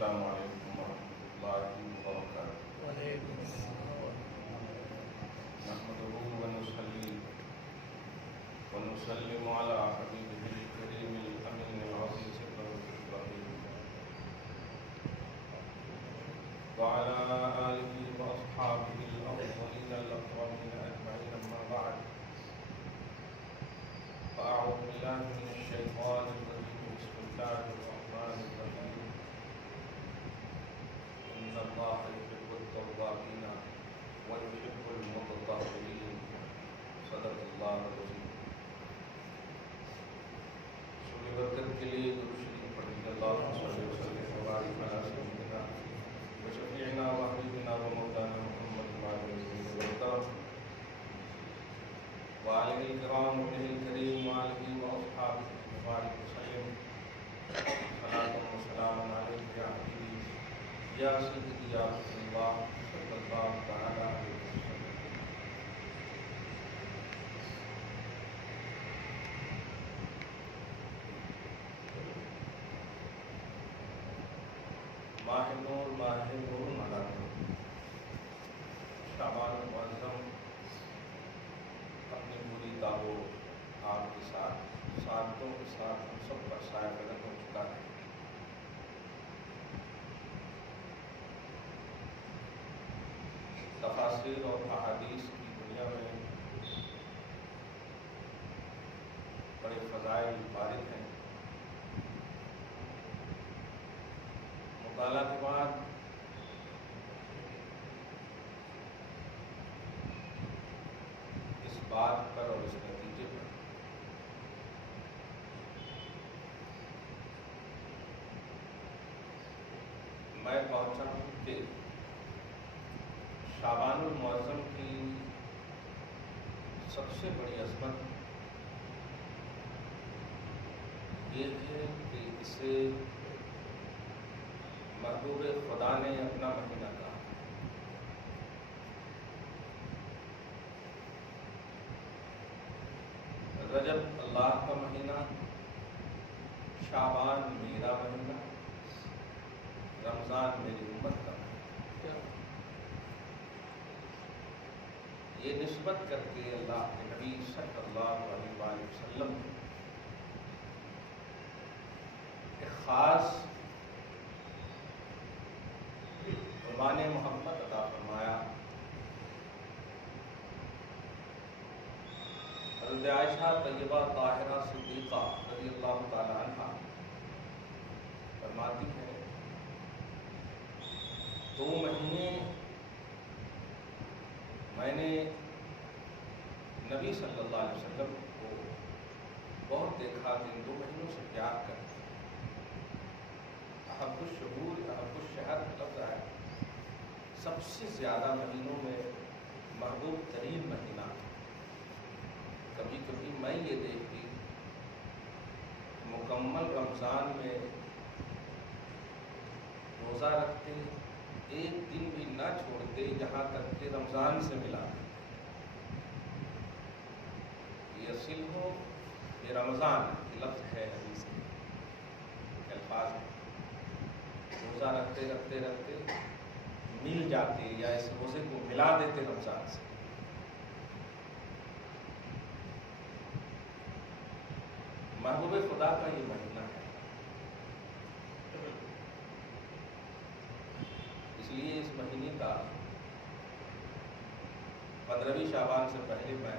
السلام علیکم ورحمۃ اللہ وبرکاتہ۔ وعلیکم السلام۔ نحمده ونصلي ونسلم على حبيبه الكريم الأمين العزيز الرحيم وعلى آله وأصحابه الأفضلين الأكرمين أجمعين، أما بعد، فأعوذ بالله من الشيطان الرجيم، بسم الله الرحمن الرحيم، إن الله يحب التوابين ويحب المتطهرين، صدق اللہ العظیم۔ شب برکت کے لیے درود شریف پڑھیے۔ اللہم صلی وسلم وبارک علی سیدنا وشفیعنا وحبیبنا ومولانا محمد وآلہ الکرام وابنہ الکریم وآلہ واصحابہ وبارک وسلم۔ صلاۃ و سلام علیک یا حبیبی یا سیدی یا رسول اللہ صلی اللہ تعالی علیہ وسلم۔ ماہ نور مالا نور، شعبان المعظم اپنی پوری دعو و آپ کے ساتھ سعادتوں کے ساتھ ہم سب پر سایہ قدم ہو چکا ہے۔ تفاسیر اور احادیث کی دنیا میں بڑے فضائل وارد ہیں۔ مطالعہ کے بعد اس بات پر اور اس نتیجے پر میں پہنچا ہوں کہ شعبان المعظم کی سب سے بڑی عظمت یہ ہے کہ اسے محبوب خدا نے اپنا مہینہ کہا۔ رجب اللہ کا مہینہ، شعبان میرا مہینہ، رمضان میری امت کا مہینہ۔ یہ نسبت کر کے اللہ کے نبی صلی اللہ علیہ وآلہ وسلم نے ایک خاص عنوان محبت عطا فرمایا۔ حضرت عائشہ طیبہ طاہرہ صدیقہ رضی اللہ تعالی عنہ فرماتی ہیں 2 مہینے میں نے نبی صلی اللہ علیہ وسلم کو بہت دیکھا کہ ان 2 مہینوں سے پیار کرتے ہیں۔ احب الشہور احب الشہر کا لفظ ہے، سب سے زیادہ مہینوں میں محبوب ترین مہینہ۔ کبھی کبھی میں یہ دیکھتی مکمل رمضان میں روزہ رکھتے، ایک دن بھی نہ چھوڑتے یہاں تک کہ رمضان سے ملا یصل ہو یہ رمضان یہ لفظ ہے، حدیث کے الفاظ ہیں۔ روزہ رکھتے رکھتے رکھتے مل جاتے یا اس روزے کو ملا دیتے رمضان سے۔ محبوب خدا کا یہ مہینہ ہے، اس لیے اس مہینے کا 15ویں شعبان سے پہلے میں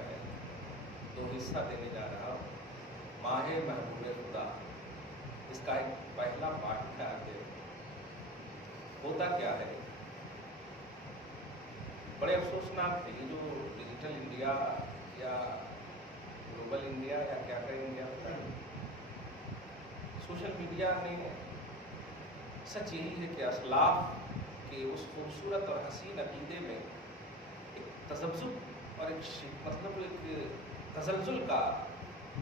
2 حصہ دینے جا رہا ہوں۔ ماہ محبوب خدا، اس کا ایک پہلا پارٹ ہے کہ ہوتا کیا ہے۔ بڑے افسوسناک ہے یہ جو ڈیجیٹل انڈیا یا گلوبل انڈیا یا کیا کہیں انڈیا سوشل میڈیا نے سچ یہی ہے کہ اسلاف کے اس خوبصورت اور حسین عقیدے میں ایک تذبذب اور ایک تزلزل کا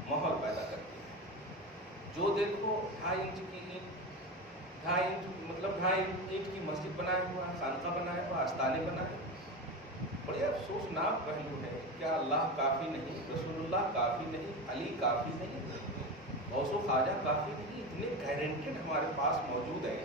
ماحول پیدا کرتی ہے۔ جو دیکھو 2.5 انچ کی اینٹ، 2.5 اینٹ کی مسجد بنائے ہوا ہے، خانقاہ بنائے ہوا، آستانے بنائے۔ بڑے افسوسناک پہلو ہے، کیا اللہ کافی نہیں، رسول اللہ کافی نہیں، علی کافی نہیں، غوث و خواجہ کافی نہیں؟ اتنے گارنٹیڈ ہمارے پاس موجود ہیں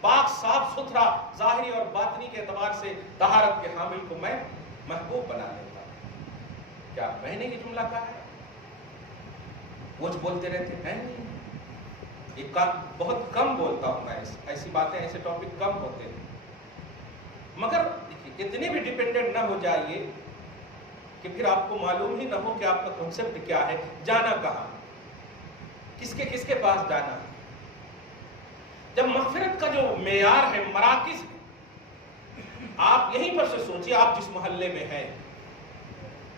پاک صاف ستھرا ظاہری اور باطنی کے اعتبار سے طہارت کے حامل کو میں محبوب بنا لیتا ہوں۔ کیا میں نے یہ جملہ کہا ہے؟ کچھ بولتے رہتے ہیں نہیں، یہ بہت کم بولتا ہوں میں، ایسی باتیں ایسے ٹاپک کم ہوتے ہیں، مگر دیکھیے اتنے بھی ڈیپینڈنٹ نہ ہو جائیے کہ پھر آپ کو معلوم ہی نہ ہو کہ آپ کا کنسپٹ کیا ہے، جانا کہاں، کس کے پاس جانا ہے۔ جب مغفرت کا جو معیار ہے، مراکز ہے، آپ یہیں پر سے سوچیے، آپ جس محلے میں ہیں،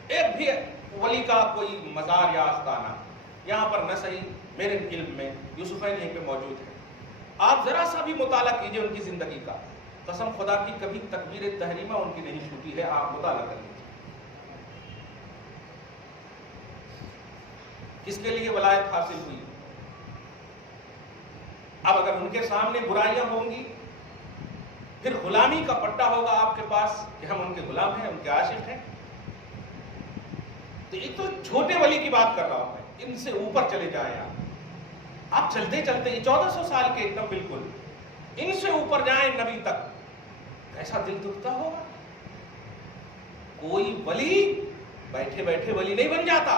ایک بھی ولی کا کوئی مزار یا آستانہ یہاں پر نہ صحیح، میرے علم میں یوسفین یہیں پہ موجود ہے، آپ ذرا سا بھی مطالعہ کیجئے ان کی زندگی کا، قسم خدا کی کبھی تکبیر تحریمہ ان کی نہیں چھوٹی ہے، آپ مطالعہ کر لیجیے۔ کس کے لیے ولایت حاصل ہوئی؟ اب اگر ان کے سامنے برائیاں ہوں گی، پھر غلامی کا پٹا ہوگا آپ کے پاس کہ ہم ان کے غلام ہیں، ان کے عاشق ہیں، تو ایک تو چھوٹے ولی کی بات کر رہا ہوں میں، ان سے اوپر چلے جائیں آپ چلتے چلتے یہ 1400 سال کے ایک دم بالکل ان سے اوپر جائیں نبی تک، کیسا دل دکھتا ہوگا۔ کوئی ولی بیٹھے بیٹھے ولی نہیں بن جاتا،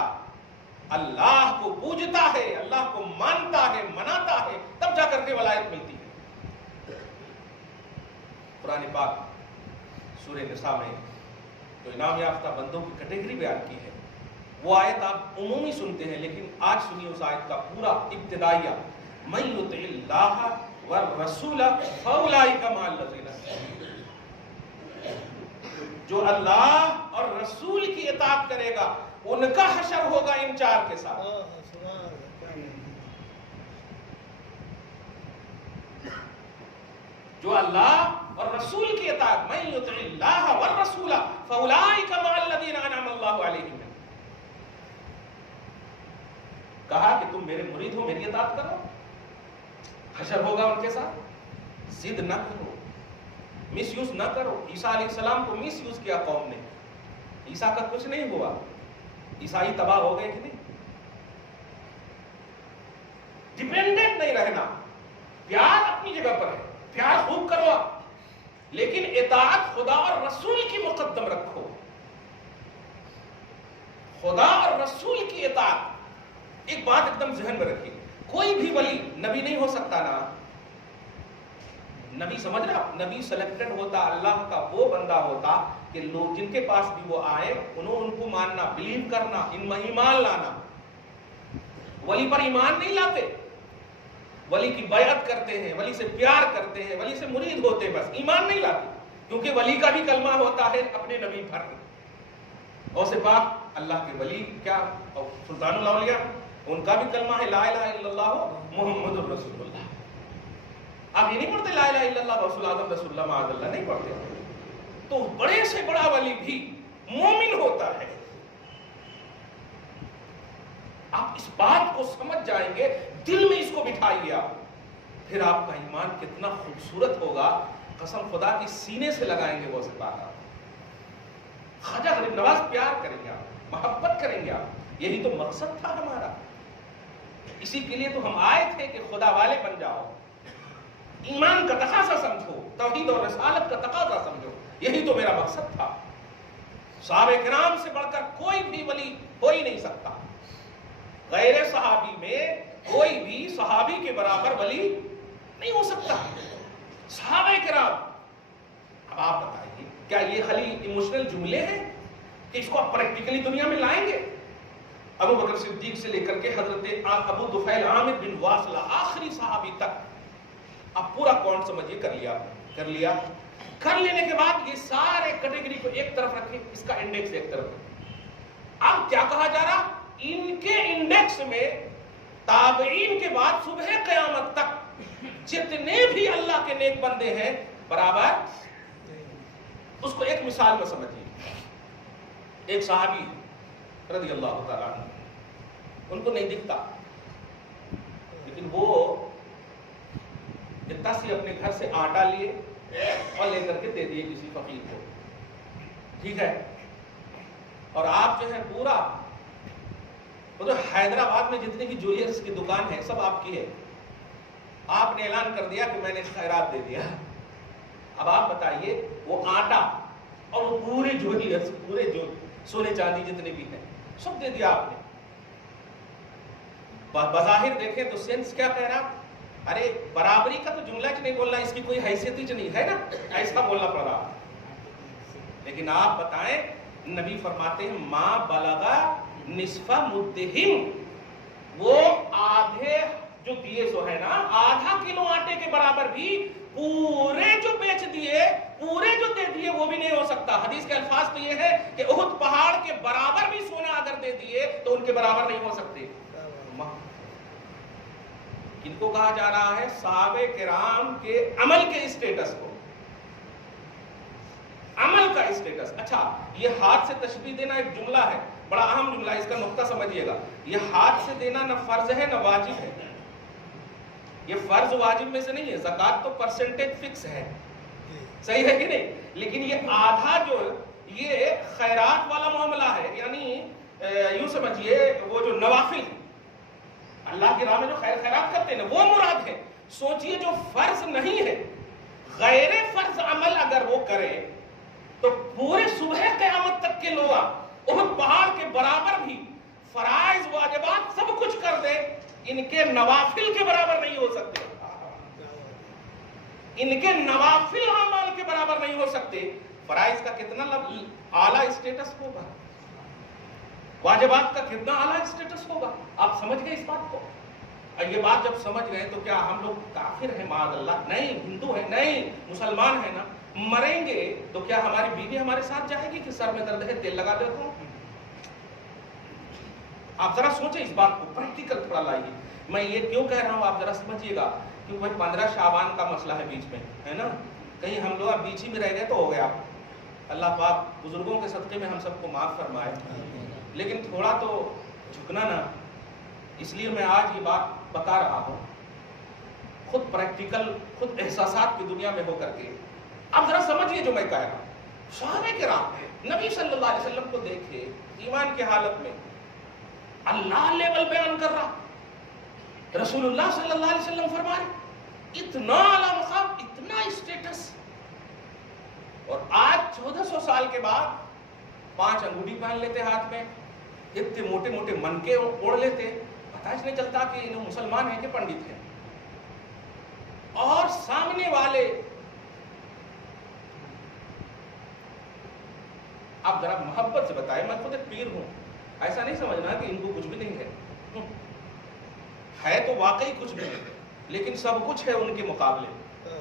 اللہ کو پوجتا ہے، اللہ کو مانتا ہے، مناتا ہے، تب جا کر کے ولایت ملتی ہے۔ قرآن پاک سورہ نساء میں جو انعام یافتہ بندوں کی کیٹیگری بیان کی ہے، وہ آیت آپ عمومی سنتے ہیں، لیکن آج سنیے اس آیت کا پورا ابتدائیہ، مَن یُطِعِ اللَّهَ وَالرَّسُولَ فَأُولَٰئِکَ مَعَ الَّذِینَ، جو اللہ اور رسول کی اطاعت کرے گا ان کا حشر ہوگا ان چار کے ساتھ۔ جو اللہ اور رسول کی اطاعت، مَن یُطِعِ اللَّهَ وَالرَّسُولَ فَأُولَٰئِکَ مَعَ الَّذِینَ أَنْعَمَ اللَّهُ عَلَیْہِم، کہا کہ تم میرے مرید ہو، میری اطاعت کرو، حشر ہوگا ان کے ساتھ۔ ضد نہ کرو، مس یوز نہ کرو۔ عیسیٰ علیہ السلام کو مس یوز کیا قوم نے، عیسیٰ کا کچھ نہیں ہوا، عیسائی تباہ ہو گئے کہ نہیں۔ ڈیپینڈنٹ نہیں رہنا، پیار اپنی جگہ پر ہے، پیار خوب کرو آپ، لیکن اطاعت خدا اور رسول کی مقدم رکھو۔ خدا اور رسول کی اطاعت، ایک بات ایک دم ذہن میں رکھیے، کوئی بھی ولی نبی نہیں ہو سکتا نا، نبی سمجھ رہا، نبی سلیکٹڈ ہوتا، اللہ کا وہ بندہ ہوتا کہ لوگ جن کے پاس بھی وہ آئے ان کو ماننا، بلیو کرنا، ان میں ایمان لانا۔ ولی پر ایمان نہیں لاتے، ولی کی بیعت کرتے ہیں، ولی سے پیار کرتے ہیں، ولی سے مرید ہوتے، بس ایمان نہیں لاتے، کیونکہ ولی کا بھی کلمہ ہوتا ہے اپنے نبی پر۔ اور سے پاک اللہ کے ولی کیا، سلطان الاولیاء، ان کا بھی کلمہ ہے لا الہ الا اللہ محمد الرسول اللہ۔ آپ یہ نہیں پڑھتے لا الہ الا اللہ رسول اعظم رسول اللہ معاذ اللہ، نہیں پڑھتے، تو بڑے سے بڑا ولی بھی مومن ہوتا ہے۔ آپ اس بات کو سمجھ جائیں گے، دل میں اس کو بٹھائیے آپ، پھر آپ کا ایمان کتنا خوبصورت ہوگا، قسم خدا کی سینے سے لگائیں گے وہ سے بات۔ آپ خواجہ غریب نواز پیار کریں گے آپ، محبت کریں گے آپ، یہی تو مقصد تھا ہمارا، اسی کے لیے تو ہم آئے تھے کہ خدا والے بن جاؤ، ایمان کا تقاضا سمجھو، توحید اور رسالت کا تقاضا سمجھو، یہی تو میرا مقصد تھا۔ صحابہ کرام سے بڑھ کر کوئی بھی ولی ہو ہی نہیں سکتا، غیر صحابی میں کوئی بھی صحابی کے برابر ولی نہیں ہو سکتا۔ صحابہ کرام، اب آپ بتائیے کیا یہ خالی ایموشنل جملے ہیں کہ اس کو آپ پریکٹیکلی دنیا میں لائیں گے؟ ابو بکر صدیق سے لے کر کے حضرت ابو طفیل عامر بن واصلہ آخری صحابی تک آپ پورا کون سمجھیے، کر لیا، کر لینے کے بعد یہ سارے کیٹیگری کو ایک طرف رکھیں، اس کا انڈیکس ایک طرف رکھیں۔ اب کیا کہا جا رہا، ان کے انڈیکس میں تابعین کے بعد صبح قیامت تک جتنے بھی اللہ کے نیک بندے ہیں برابر، اس کو ایک مثال میں سمجھیے۔ ایک صحابی رضی اللہ تعالیٰ عنہ، ان کو نہیں دکھتا، لیکن وہ اتنا سی اپنے گھر سے آٹا لیے اور لے کر کے دے دیے کسی فقیر کو، ٹھیک ہے، اور آپ جو ہے پورا حیدرآباد میں جتنے بھی جویلرز کی دکان ہے سب آپ کی ہے، آپ نے اعلان کر دیا کہ میں نے خیرات دے دیا. اب آپ بتائیے وہ آٹا اور وہ پورے جو سونے چاندی جتنے بھی ہیں سب دے دیا آپ نے. بظاہر دیکھیں تو سینس کیا کہہ رہا؟ ارے برابری کا تو جملہ نہیں بولنا، اس کی کوئی حیثیت ہی نہیں ہے نا، ایسا بولنا پڑ رہا. لیکن آپ بتائیں نبی فرماتے ہیں ما بلغا نصف مدہم، وہ آدھے جو دیے سو ہے نا، آدھا کلو آٹے کے برابر بھی پورے جو بیچ دیے، پورے جو دے دیے وہ بھی نہیں ہو سکتا. حدیث کے الفاظ تو یہ ہے کہ احد پہاڑ کے برابر بھی سونا اگر دے دیے تو ان کے برابر نہیں ہو سکتے. کن کو کہا جا رہا ہے؟ صحابہ کرام کے عمل کے اسٹیٹس کو، عمل کا اسٹیٹس. اچھا یہ ہاتھ سے تشبیہ دینا ایک جملہ ہے، بڑا اہم جملہ ہے، اس کا نقطہ سمجھیے گا. یہ ہاتھ سے دینا نہ فرض ہے نہ واجب ہے. یہ فرض واجب میں سے نہیں ہے. زکوٰۃ تو پرسنٹیج فکس ہے، صحیح ہے کہ نہیں؟ لیکن یہ آدھا جو یہ خیرات والا معاملہ ہے، یعنی یوں سمجھیے وہ جو نوافل اللہ کی راہ میں جو خیرات کرتے ہیں وہ مراد ہے. سوچئے جو فرض نہیں ہے، غیر فرض عمل اگر وہ کرے تو پورے صبح قیامت تک کے لوگ احد پہاڑ کے برابر بھی فرائض واجبات سب کچھ کر دے، ان کے نوافل کے برابر نہیں ہو سکتے. ان کے نوافل اعمال کے برابر نہیں ہو سکتے. فرائض کا کتنا اعلیٰ اسٹیٹس ہوگا، واجبات کا کتنا اعلیٰ اسٹیٹس ہوگا. آپ سمجھ گئے اس بات کو؟ اور یہ بات جب سمجھ گئے تو کیا ہم لوگ کافر ہیں معاذ اللہ؟ نہیں. ہندو ہیں؟ نہیں. مسلمان ہیں نا. مریں گے تو کیا ہماری بیوی ہمارے ساتھ جائے گی کہ سر میں درد ہے تیل لگا دیتا ہوں؟ آپ ذرا سوچیں اس بات کو، پریکٹیکل تھوڑا لائیے. میں یہ کیوں کہہ رہا ہوں آپ ذرا سمجھیے گا، کہ وہ 15 شعبان کا مسئلہ ہے بیچ میں، ہے نا. کہیں ہم لوگ اب بیچ ہی میں رہ گئے تو ہو گیا. اللہ پاک بزرگوں کے صدقے میں ہم سب کو معاف فرمائے. لیکن تھوڑا تو جھکنا نا. اس لیے میں آج یہ بات بتا رہا ہوں خود پریکٹیکل، خود احساسات کی دنیا میں ہو کر کے. اب ذرا سمجھیے جو میں کہہ رہا ہوں. صحابہ کرام نبی صلی اللہ علیہ وسلم کو دیکھے ایمان کی حالت میں، اللہ لیول بیان کر رہا، رسول اللہ صلی اللہ علیہ وسلم فرما رہے، اتنا اعلیٰ مقام، اتنا اسٹیٹس. اور آج 1400 سال کے بعد 5 انگوٹھی پہن لیتے ہاتھ میں، اتنے موٹے موٹے منکے اوڑھ لیتے، پتہ ہی نہیں چلتا کہ انہوں مسلمان ہیں کہ پنڈت ہیں. اور سامنے والے، آپ ذرا محبت سے بتائیں، میں خود ایک پیر ہوں، ایسا نہیں سمجھنا کہ ان کو کچھ بھی نہیں ہے. ہے تو واقعی کچھ بھی نہیں، لیکن سب کچھ ہے ان کے مقابلے.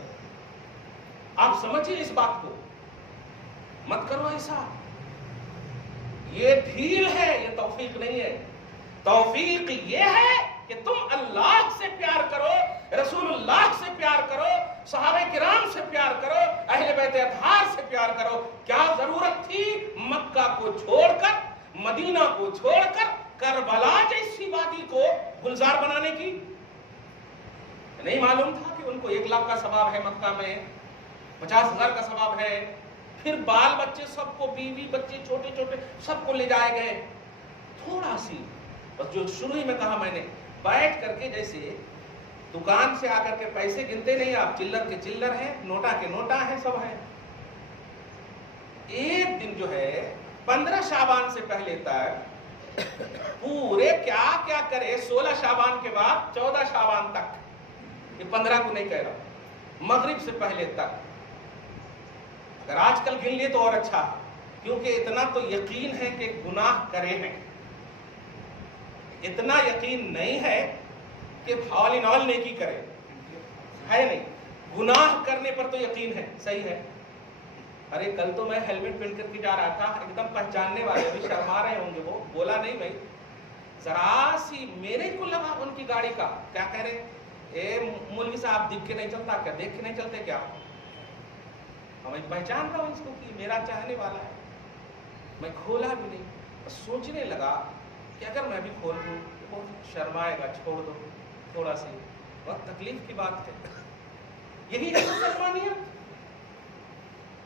آپ سمجھیے اس بات کو، مت کرو ایسا. یہ ڈھیل ہے، یہ توفیق نہیں ہے. توفیق یہ ہے کہ تم اللہ سے پیار کرو، رسول اللہ سے پیار کرو، صحابہ کرام سے پیار کرو، اہل بیت اطہار سے پیار کرو. کیا ضرورت تھی مکہ کو چھوڑ کر، مدینہ کو چھوڑ کر کربلا جیسی وادی کو گلزار بنانے کی؟ نہیں معلوم تھا کہ ان کو 1 لاکھ کا ثواب ہے مکہ میں، 50,000 کا ثواب ہے. پھر بال بچے سب کو، بیوی بچے چھوٹے چھوٹے سب کو لے جائے گئے. تھوڑا سی بس جو شروع ہی میں کہا میں نے، بیٹھ کر کے جیسے دکان سے آ کر کے پیسے گنتے نہیں آپ، چلر کے چلر ہیں، نوٹا کے نوٹا ہیں، سب ہیں. ایک دن جو ہے 15 شعبان سے پہلے تک پورے کیا کیا کرے، 16 شعبان کے بعد 14 شعبان تک، یہ 15 کو نہیں کہہ رہا، مغرب سے پہلے تک. اگر آج کل گن لیے تو اور اچھا، کیونکہ اتنا تو یقین ہے کہ گناہ کرے ہیں. اتنا یقین نہیں ہے کہ آل ان آل نیکی کرے، ہے نہیں. گناہ کرنے پر تو یقین ہے، صحیح ہے. ارے کل تو میں ہیلمٹ پہن کر کے جا رہا تھا، ایک دم پہچاننے والے بھی شرما رہے ہوں گے، وہ بولا نہیں بھائی، ذرا سی میرے کو لگا ان کی گاڑی کا، کیا کہہ رہے، اے مولوی صاحب دکھ کے نہیں چلتا کیا، دیکھ کے نہیں چلتے کیا؟ میں پہچان رہا ہوں اس کو کہ میرا چاہنے والا ہے. میں کھولا بھی نہیں، بس سوچنے لگا کہ اگر میں بھی کھول دوں تو بہت شرمائے گا، چھوڑ دو تھوڑا سی، بہت تکلیف کی بات ہے. یہی ہے مسلمانیت،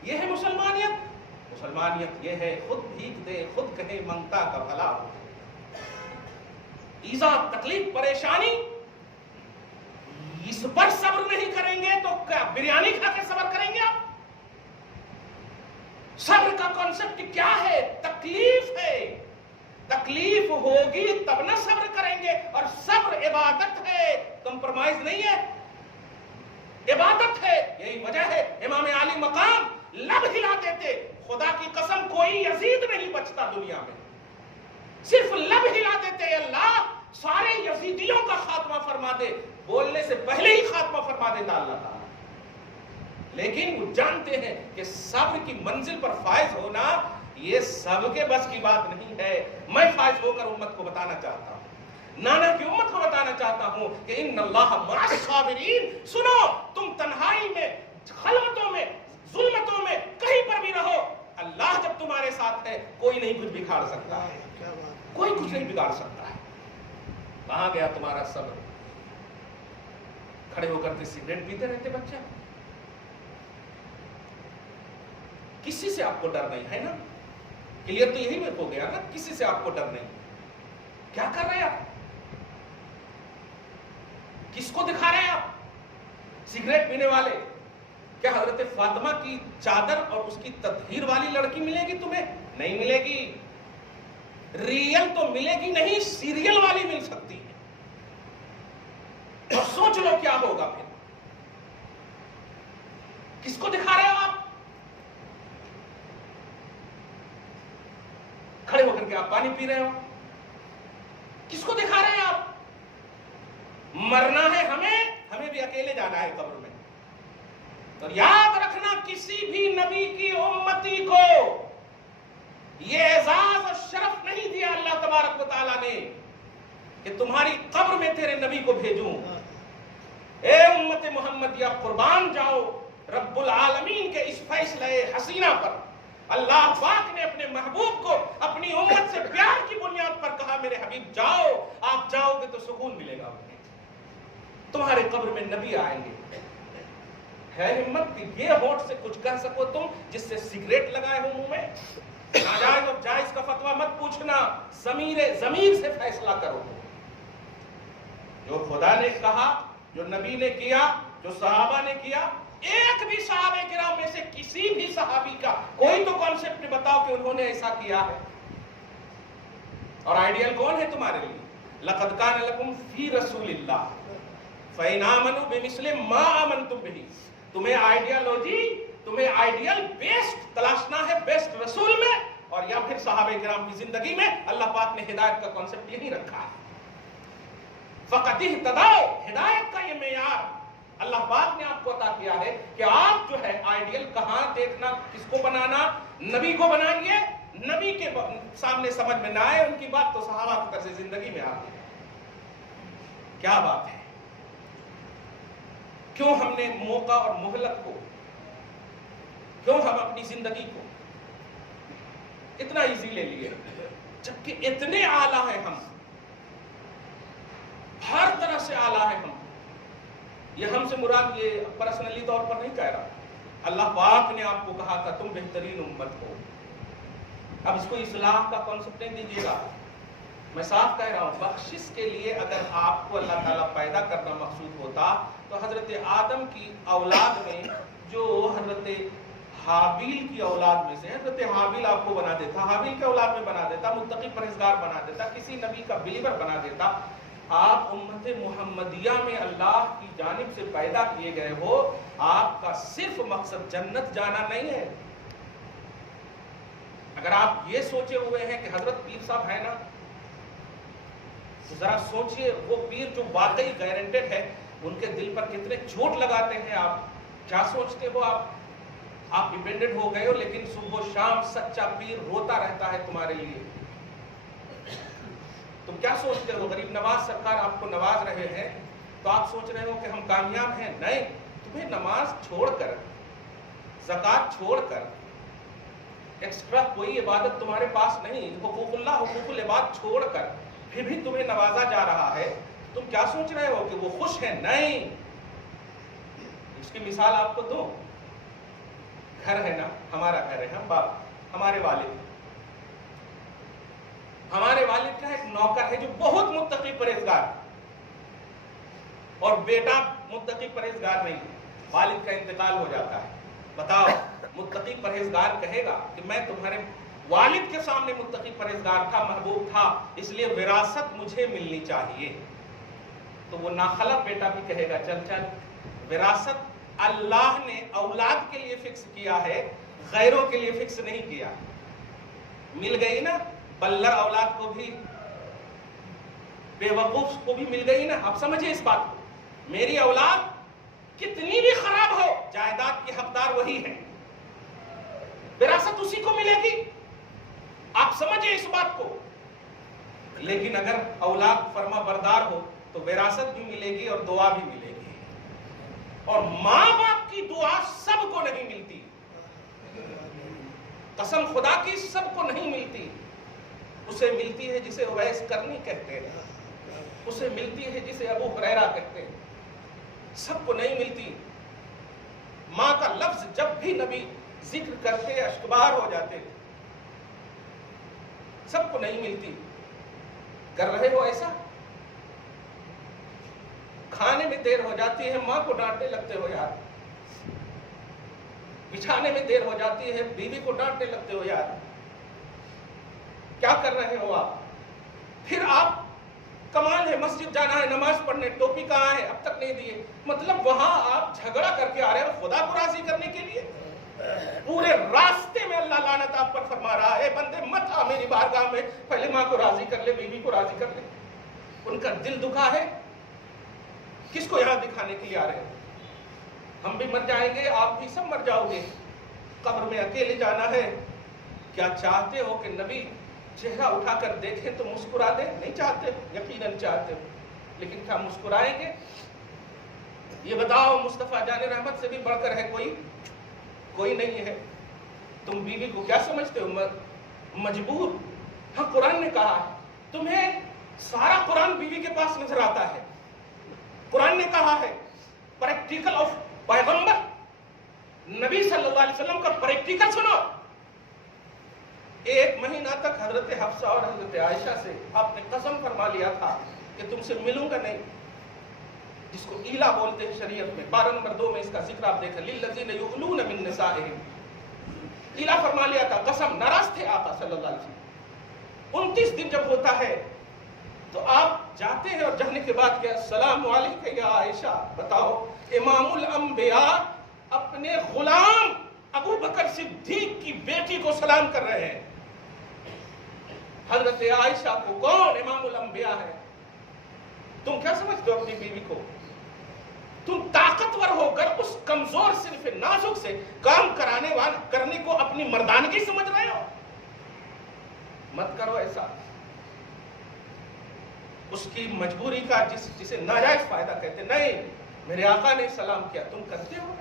یہ ہے مسلمانیت. مسلمانیت یہ ہے خود بھیک دے، خود کہے منگتا کا بھلا ہو. ایذا، تکلیف، پریشانی اس پر صبر نہیں کریں گے تو کیا بریانی کھا کے صبر کریں گے آپ؟ صبر کا کانسیپٹ کیا ہے؟ تکلیف ہے، تکلیف ہوگی تب نہ صبر کریں گے. اور صبر عبادت ہے، کمپرومائز نہیں ہے، عبادت ہے. یہی وجہ ہے امام عالی مقام لب ہلا دیتے، خدا کی قسم کوئی یزید نہیں بچتا دنیا میں، صرف لب ہلا دیتے اللہ سارے یزیدیوں کا خاتمہ فرما دے، بولنے سے پہلے ہی خاتمہ فرما دیتا اللہ تعالیٰ. لیکن وہ جانتے ہیں کہ صبر کی منزل پر فائز ہونا یہ سب کے بس کی بات نہیں ہے. میں فائز ہو کر امت کو بتانا چاہتا ہوں، نانا کی امت کو بتانا چاہتا ہوں کہ ان اللہ مع الصابرین. سنو، تم تنہائی میں، خلوتوں میں، ظلمتوں میں، کہیں پر بھی رہو، اللہ جب تمہارے ساتھ ہے کوئی نہیں کچھ بگاڑ سکتا ہے، کوئی کچھ نہیں بگاڑ سکتا ہے. کہاں گیا تمہارا صبر؟ کھڑے ہو کر کے سگریٹ پیتے رہتے بچے، کسی سے آپ کو ڈر نہیں ہے نا؟ کلیئر تو یہی میں ہو گیا نا، کسی سے آپ کو ڈر نہیں. کیا کر رہے ہیں آپ؟ کس کو دکھا رہے ہیں آپ؟ سگریٹ پینے والے. کیا حضرت فاطمہ کی چادر اور اس کی تطہیر والی لڑکی ملے گی تمہیں؟ نہیں ملے گی. ریئل تو ملے گی نہیں، سیریل والی مل سکتی ہے. اور سوچ لو کیا ہوگا پھر. کس کو دکھا رہے ہو آپ؟ کھڑے ہو کر کے آپ پانی پی رہے ہو، کس کو دکھا رہے ہیں آپ؟ مرنا ہے ہمیں بھی اکیلے جانا ہے قبر میں. اور یاد رکھنا کسی بھی نبی کی امتی کو یہ اعزاز اور شرف نہیں دیا اللہ تبارک و تعالیٰ نے کہ تمہاری قبر میں تیرے نبی کو بھیجوں. اے امت محمدیہ قربان جاؤ رب العالمین کے اس فیصلے حسینہ پر. اللہ پاک نے اپنے محبوب کو اپنی امت سے پیار کی بنیاد پر کہا میرے حبیب جاؤ، آپ جاؤ گے تو سکون ملے گا، تمہارے قبر میں نبی آئیں گے. ہے ہمت کہ یہ ہونٹ سے کچھ کہہ سکو تم جس سے سگریٹ لگائے ہو منہ میں؟ ناجائز اور جائز کا فتویٰ مت پوچھنا، ضمیر سے فیصلہ کرو. جو خدا نے کہا، جو نبی نے کیا، جو صحابہ نے کیا، ایک بھی صحابہ کرام میں سے کسی بھی صحابی کا کوئی تو کانسیپٹ بتاؤ کہ انہوں نے ایسا کیا ہے. اور آئیڈیل کون ہے تمہارے لیے؟ لقد کان لکم فی رسول اللہ فإن آمنوا بمثل ما آمنتم به. تمہیں آئیڈیالوجی، تمہیں آئیڈیل بیسٹ تلاشنا ہے بیسٹ رسول میں اور یا پھر صحابہ کرام کی زندگی میں. اللہ پاک نے ہدایت کا کانسیپٹ یہی رکھا ہے. فقط اہتدوا، ہدایت کا یہ معیار اللہ پاک نے آپ کو عطا کیا ہے کہ آپ جو ہے آئیڈیل کہاں دیکھنا، کس کو بنانا، نبی کو بنائیے. نبی کے سامنے سمجھ میں نہ آئے ان کی بات تو صحابہ کی طرز زندگی میں آتی ہے. کیا بات ہے؟ کیوں ہم نے موقع اور مہلت کو، کیوں ہم اپنی زندگی کو اتنا ایزی لے لیے جبکہ اتنے اعلیٰ ہیں ہم، ہر طرح سے اعلیٰ ہیں ہم. یہ ہم سے مراد یہ پرسنلی طور پر نہیں کہہ رہا، اللہ پاک نے آپ کو کہا تھا تم بہترین امت ہو. اب اس کو اصلاح کا کانسیپٹ نہیں دیجیے گا، میں صاف کہہ رہا ہوں بخشش کے لیے اگر آپ کو اللہ تعالیٰ پیدا کرنا مقصود ہوتا تو حضرت آدم کی اولاد میں جو حضرت حابیل کی اولاد میں سے حضرت حابیل آپ کو بنا دیتا، حابیل کے اولاد میں بنا دیتا، متقی پرہیزگار بنا دیتا، کسی نبی کا بلیور بنا دیتا. آپ امت محمدیہ میں اللہ کی جانب سے پیدا کیے گئے ہو، آپ کا صرف مقصد جنت جانا نہیں ہے. اگر آپ یہ سوچے ہوئے ہیں کہ حضرت پیر صاحب ہے نا، ذرا سوچئے وہ پیر جو واقعی گارنٹیڈ ہے ان کے دل پر کتنے چوٹ لگاتے ہیں. آپ کیا سوچتے ہو؟ آپ ڈیپینڈنٹ ہو گئے ہو، لیکن صبح و شام سچا پیر روتا رہتا ہے تمہارے لیے. تم کیا سوچتے ہو؟ غریب نواز سرکار آپ کو نواز رہے ہیں تو آپ سوچ رہے ہو کہ ہم کامیاب ہیں. نہیں، تمہیں نماز چھوڑ کر، زکوٰۃ چھوڑ کر ایکسٹرا کوئی عبادت تمہارے پاس نہیں. حقوق اللہ، حقوق العباد چھوڑ کر پھر بھی تمہیں نوازا جا رہا ہے. تم کیا سوچ رہے ہو کہ وہ خوش ہیں؟ نہیں. اس کی مثال آپ کو دوں. گھر ہے نا، ہمارا گھر ہے، ہم باپ، ہمارے والد کا ایک نوکر ہے جو بہت متقی پرہیزگار، اور بیٹا متقی پرہیزگار نہیں، والد کا انتقال ہو جاتا ہے، بتاؤ متقی پرہیزگار کہے گا کہ میں تمہارے والد کے سامنے متقی پرہیزگار تھا، محبوب تھا، اس لیے وراثت مجھے ملنی چاہیے؟ تو وہ ناخلف بیٹا بھی کہے گا چل چل، وراثت اللہ نے اولاد کے لیے فکس کیا ہے، غیروں کے لیے فکس نہیں کیا۔ مل گئی نا بلر اولاد کو بھی، بے وقوف کو بھی مل گئی نا۔ آپ سمجھیں اس بات کو، میری اولاد کتنی بھی خراب ہو جائیداد کی حقدار وہی ہے، وراثت اسی کو ملے گی، آپ سمجھیں اس بات کو۔ لیکن اگر اولاد فرما بردار ہو تو وراثت بھی ملے گی اور دعا بھی ملے گی، اور ماں باپ کی دعا سب کو نہیں ملتی، قسم خدا کی سب کو نہیں ملتی، اسے ملتی ہے جسے اویس کرنی کہتے ہیں، اسے ملتی ہے جسے ابو ہریرہ کہتے ہیں، سب کو نہیں ملتی۔ ماں کا لفظ جب بھی نبی ذکر کرتے اشکبار ہو جاتے، سب کو نہیں ملتی۔ کر رہے ہو ایسا؟ کھانے میں دیر ہو جاتی ہے ماں کو ڈانٹنے لگتے ہو یار، بچھانے میں دیر ہو جاتی ہے بیوی کو ڈانٹنے لگتے ہو یار، کیا کر رہے ہو آپ؟ پھر آپ کمال ہے مسجد جانا ہے نماز پڑھنے، ٹوپی کہاں ہے اب تک نہیں دیے، مطلب وہاں آپ جھگڑا کر کے آ رہے ہو خدا کو راضی کرنے کے لیے۔ پورے راستے میں اللہ لعنت آپ پر فرما رہا ہے، بندے مت آ میری بارگاہ میں، پہلے ماں کو راضی کر لے، بیوی کو راضی کر لے۔ ان کا دل دکھا ہے، کس کو یہاں دکھانے کے لیے آ رہے ہیں؟ ہم بھی مر جائیں گے، آپ بھی سب مر جاؤ گے، قبر میں اکیلے جانا ہے۔ کیا چاہتے ہو کہ نبی چہرہ اٹھا کر دیکھیں تو مسکرا دیں؟ نہیں چاہتے، یقیناً چاہتے ہو، لیکن کیا مسکرائیں گے؟ یہ بتاؤ، مصطفیٰ جان رحمت سے بھی بڑھ کر ہے کوئی نہیں ہے۔ تم بیوی کو کیا سمجھتے ہو؟ مجبور؟ ہاں قرآن نے کہا ہے، تمہیں سارا قرآن بیوی کے پاس نظر آتا ہے، قرآن نے کہا ہے پریکٹیکل آف پیغمبر نبی صلی اللہ علیہ وسلم کا پریکٹیکل سنو۔ 1 مہینہ تک حضرت حفصہ اور حضرت عائشہ سے آپ نے قسم فرما لیا تھا کہ تم سے ملوں گا نہیں، جس کو ایلا بولتے ہیں شریعت میں، 12 نمبر 2 میں اس کا ذکر آپ دیکھیں، للذین یؤلون من نسائہم، ایلا فرما لیا تھا، قسم، ناراض تھے آقا صلی اللہ علیہ وسلم۔ 29 دن جب ہوتا ہے تو آپ جاتے ہیں، اور جانے کے بعد کیا، السلام علیکم یا عائشہ۔ بتاؤ، امام الانبیاء اپنے غلام ابو بکر صدیق کی بیٹی کو سلام کر رہے ہیں، حضرت عائشہ کو کون امام الانبیاء ہے؟ تم کیا سمجھتے ہو اپنی بیوی کو؟ تم طاقتور ہو کر اس کمزور صرف نازک سے کام کرنے کو اپنی مردانگی سمجھ رہے ہو؟ مت کرو ایسا۔ اس کی مجبوری کا جسے ناجائز فائدہ کہتے، نہیں، میرے آقا نے سلام کیا، تم کرتے ہو؟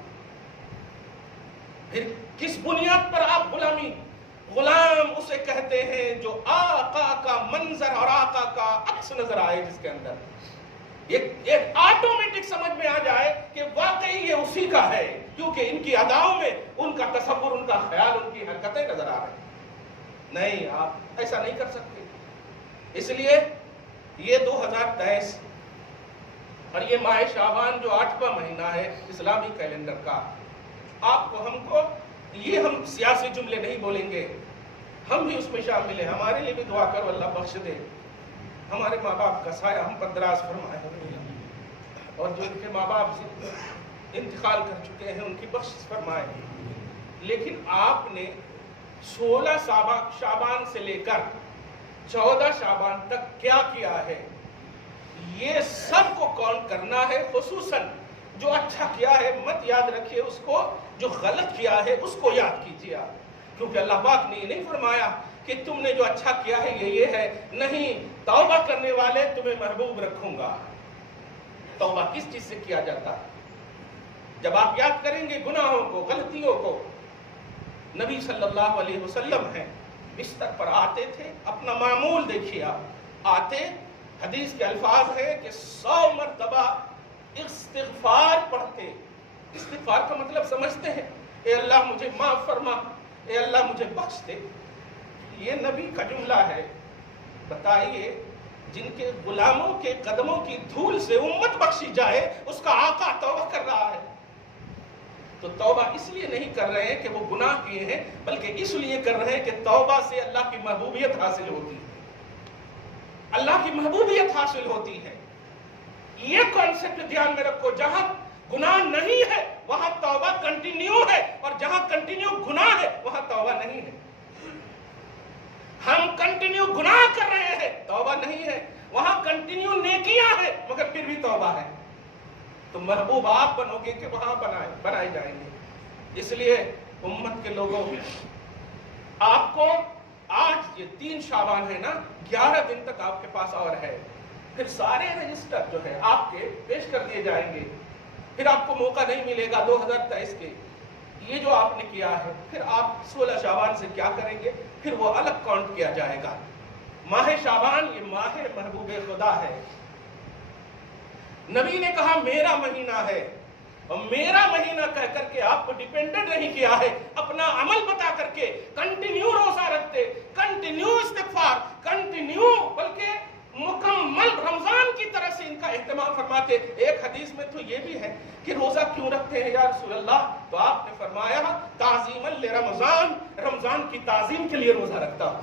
پھر کس بنیاد پر آپ غلام اسے کہتے ہیں جو آقا کا منظر اور آقا کا عکس نظر آئے، جس کے اندر ایک آٹومیٹک سمجھ میں آ جائے کہ واقعی یہ اسی کا ہے، کیونکہ ان کی اداؤں میں ان کا تصور، ان کا خیال، ان کی حرکتیں نظر آ رہے ہیں۔ نہیں، آپ ایسا نہیں کر سکتے۔ اس لیے یہ 2023 اور یہ ماہ شعبان جو 8واں مہینہ ہے اسلامی کیلنڈر کا، آپ کو، ہم کو، یہ ہم سیاسی جملے نہیں بولیں گے، ہم بھی اس میں شامل ہیں۔ ہمارے لیے بھی دعا کرو، اللہ بخش دے، ہمارے ماں باپ کا سایہ ہم پر دراز فرمائے، اور جو ان کے ماں باپ انتقال کر چکے ہیں ان کی بخشش فرمائے۔ لیکن آپ نے 16 شعبان سے لے کر 14 شعبان تک کیا کیا ہے، یہ سب کو کاؤنٹ کرنا ہے۔ خصوصاً جو اچھا کیا ہے مت یاد رکھیے اس کو، جو غلط کیا ہے اس کو یاد کیجیے آپ، کیونکہ اللہ پاک نے یہ نہیں فرمایا کہ تم نے جو اچھا کیا ہے یہ ہے، نہیں، توبہ کرنے والے تمہیں محبوب رکھوں گا۔ توبہ کس چیز سے کیا جاتا ہے؟ جب آپ یاد کریں گے گناہوں کو، غلطیوں کو۔ نبی صلی اللہ علیہ وسلم ہیں، بستر پر آتے تھے، اپنا معمول دیکھیے آپ، آتے، حدیث کے الفاظ ہیں کہ 100 مرتبہ استغفار پڑھتے۔ استغفار کا مطلب سمجھتے ہیں؟ اے اللہ مجھے معاف فرما، اے اللہ مجھے بخش دے۔ یہ نبی کا جملہ ہے۔ بتائیے جن کے غلاموں کے قدموں کی دھول سے امت بخشی جائے، اس کا آقا توبہ کر رہا ہے. تو توبہ اس لیے نہیں کر رہے ہیں کہ وہ گناہ کیے ہیں، بلکہ اس لیے کر رہے ہیں کہ توبہ سے اللہ کی محبوبیت حاصل ہوتی ہے، اللہ کی محبوبیت حاصل ہوتی ہے. یہ کانسیپٹ دھیان میں رکھو، جہاں گناہ نہیں ہے وہاں توبہ کنٹینیو ہے، اور جہاں کنٹینیو گناہ ہے وہاں توبہ نہیں ہے. ہم کنٹینیو گناہ کر رہے ہیں، توبہ نہیں ہے. وہاں کنٹینیو نیکیاں ہیں مگر پھر بھی توبہ ہے. تو محبوب آپ بنو گے کہ وہاں بنائے جائیں گے. اس لیے امت کے لوگوں میں آپ کو آج یہ 3 شعبان ہے نا، 11 دن تک آپ کے پاس اور ہے. پھر سارے رجسٹر جو ہے آپ کے پیش کر دیے جائیں گے. پھر آپ کو موقع نہیں ملے گا 2023 کے یہ جو آپ نے کیا ہے، پھر آپ 16 شعبان سے کیا کریں گے، پھر وہ الگ کاؤنٹ کیا جائے گا. ماہ شعبان یہ ماہ محبوب خدا ہے. نبی نے کہا میرا مہینہ ہے، اور میرا مہینہ کہہ کر کے آپ کو ڈیپینڈنٹ نہیں کیا ہے، اپنا عمل بتا کر کے کنٹینیو روزہ رکھتے، کنٹینیو استغفار، کنٹینیو بلکہ مکمل رمضان کی طرح سے ان کا اہتمام فرماتے. ایک حدیث میں تو یہ بھی ہے کہ روزہ کیوں رکھتے ہیں یا رسول اللہ؟ تو آپ نے فرمایا تعظیما لرمضان، رمضان کی تعظیم کے لیے روزہ رکھتا ہوں.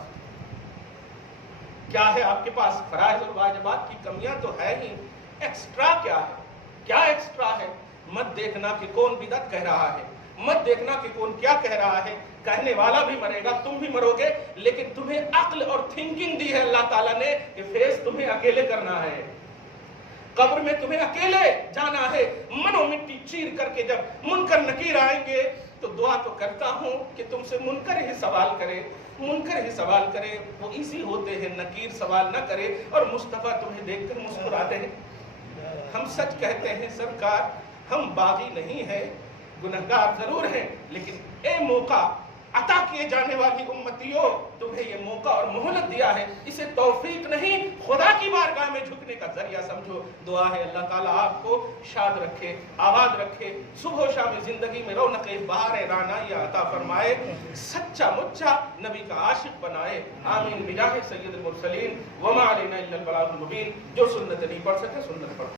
کیا ہے آپ کے پاس؟ فرائض اور واجبات کی کمیاں تو ہے ہی، ایکسٹرا کیا ہے؟ کیا ایکسٹرا ہے؟ مت دیکھنا کہ کون بدعت کہہ رہا ہے، مت دیکھنا کہ کون کیا کہہ رہا ہے. کہنے والا بھی مرے گا، تم بھی مرو گے، لیکن تمہیں عقل اور تھنکنگ دی ہے اللہ تعالیٰ نے کہ فیس تمہیں اکیلے کرنا ہے، قبر میں تمہیں اکیلے جانا ہے. من و مٹی چیر کر کے جب منکر نکیر آئیں گے تو دعا تو کرتا ہوں کہ تم سے منکر ہی سوال کرے، منکر ہی سوال کرے. وہ ایزی ہوتے ہیں، نکیر سوال نہ کرے، اور مصطفیٰ تمہیں دیکھ کر مسکراتے ہیں. ہم سچ کہتے ہیں سرکار، ہم باغی نہیں ہیں، گنہگار ضرور ہیں، لیکن اے موقع عطا کیے جانے والی امتیوں، تمہیں یہ موقع اور مہلت دیا ہے، اسے توفیق نہیں خدا کی بارگاہ میں جھکنے کا ذریعہ سمجھو. دعا ہے اللہ تعالیٰ آپ کو شاد رکھے، آباد رکھے، صبح و شام زندگی میں رونق بہار رعنائی عطا فرمائے، سچا مچا نبی کا عاشق بنائے. آمین بجاہ سید المرسلین. وما علینا الا البلاغ المبین. جو سنت نہیں پڑھ سکے سنت پڑھ